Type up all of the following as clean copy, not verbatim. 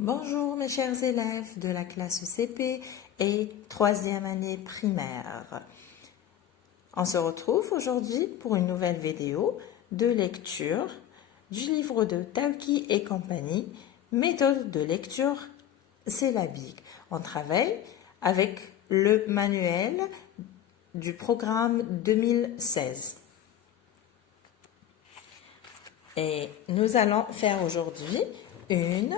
Bonjour mes chers élèves de la classe CP et 3e année primaire. On se retrouve aujourd'hui pour une nouvelle vidéo de lecture du livre de Tauki et compagnie, méthode de lecture syllabique. On travaille avec le manuel du programme 2016. Et nous allons faire aujourd'hui une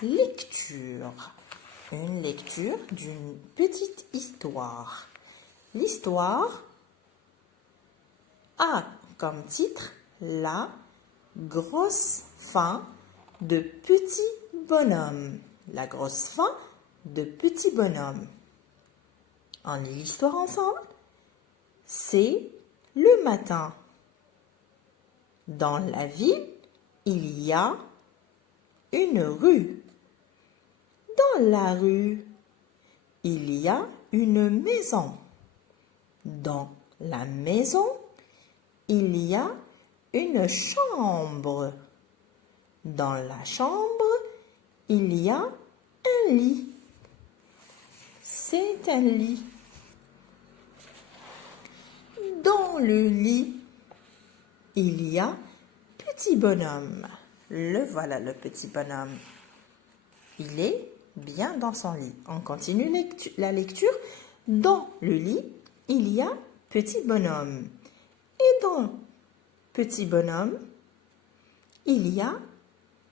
lecture d'une petite histoire. L'histoire a comme titre La grosse faim de petit bonhomme. La grosse faim de petit bonhomme. On lit l'histoire ensemble. C'est le matin. Dans la ville, il y a une rue. Dans la rue, il y a une maison. Dans la maison, il y a une chambre. Dans la chambre, il y a un lit. C'est un lit. Dans le lit, il y a petit bonhomme. Le voilà, le petit bonhomme. Il est bien dans son lit. On continue la lecture. Dans le lit, il y a petit bonhomme. Et dans petit bonhomme, il y a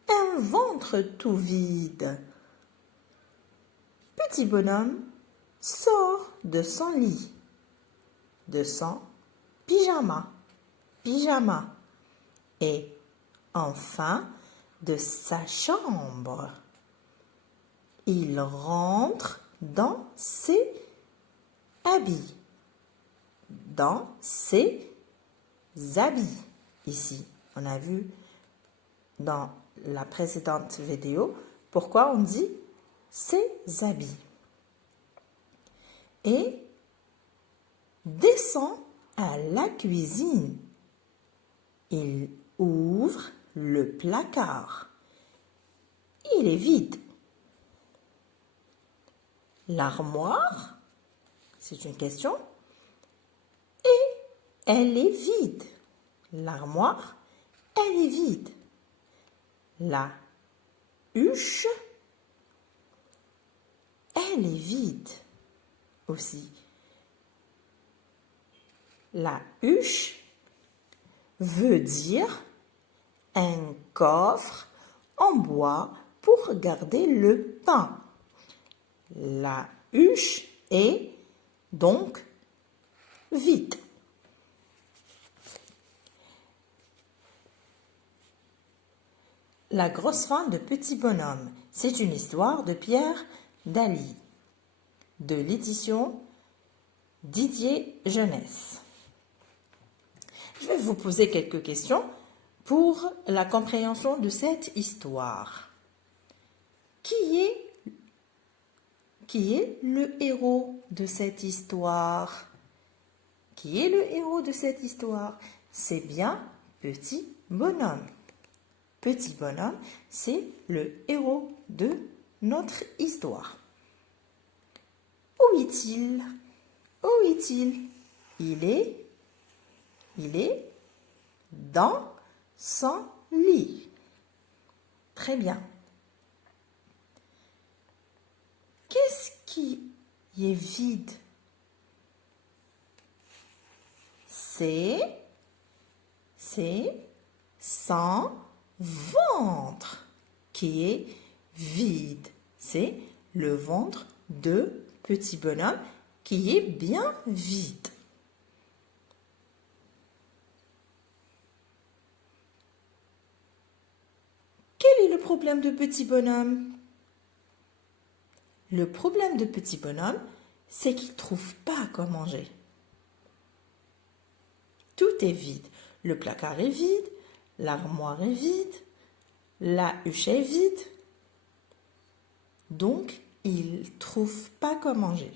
un ventre tout vide. Petit bonhomme sort de son lit, de son pyjama, et enfin de sa chambre. Il rentre dans ses habits. Ici, on a vu dans la précédente vidéo pourquoi on dit ses habits. Et descend à la cuisine. Il ouvre le placard. Il est vide. L'armoire, c'est une question, et elle est vide. L'armoire, elle est vide. La huche, elle est vide aussi. La huche veut dire un coffre en bois pour garder le pain. La huche est donc vide. La grosse faim de petit bonhomme, c'est une histoire de Pierre Daly, de l'édition Didier Jeunesse. Je vais vous poser quelques questions pour la compréhension de cette histoire. Qui est le héros de cette histoire? Qui est le héros de cette histoire? C'est bien petit bonhomme. Petit bonhomme, c'est le héros de notre histoire. Où est-il? Où est-il? Il est dans son lit. Très bien. Qu'est-ce qui est vide? C'est son ventre qui est vide. C'est le ventre de petit bonhomme qui est bien vide. Quel est le problème de petit bonhomme? Le problème de petit bonhomme, c'est qu'il ne trouve pas quoi manger. Tout est vide. Le placard est vide, l'armoire est vide, la huche est vide. Donc, il ne trouve pas quoi manger.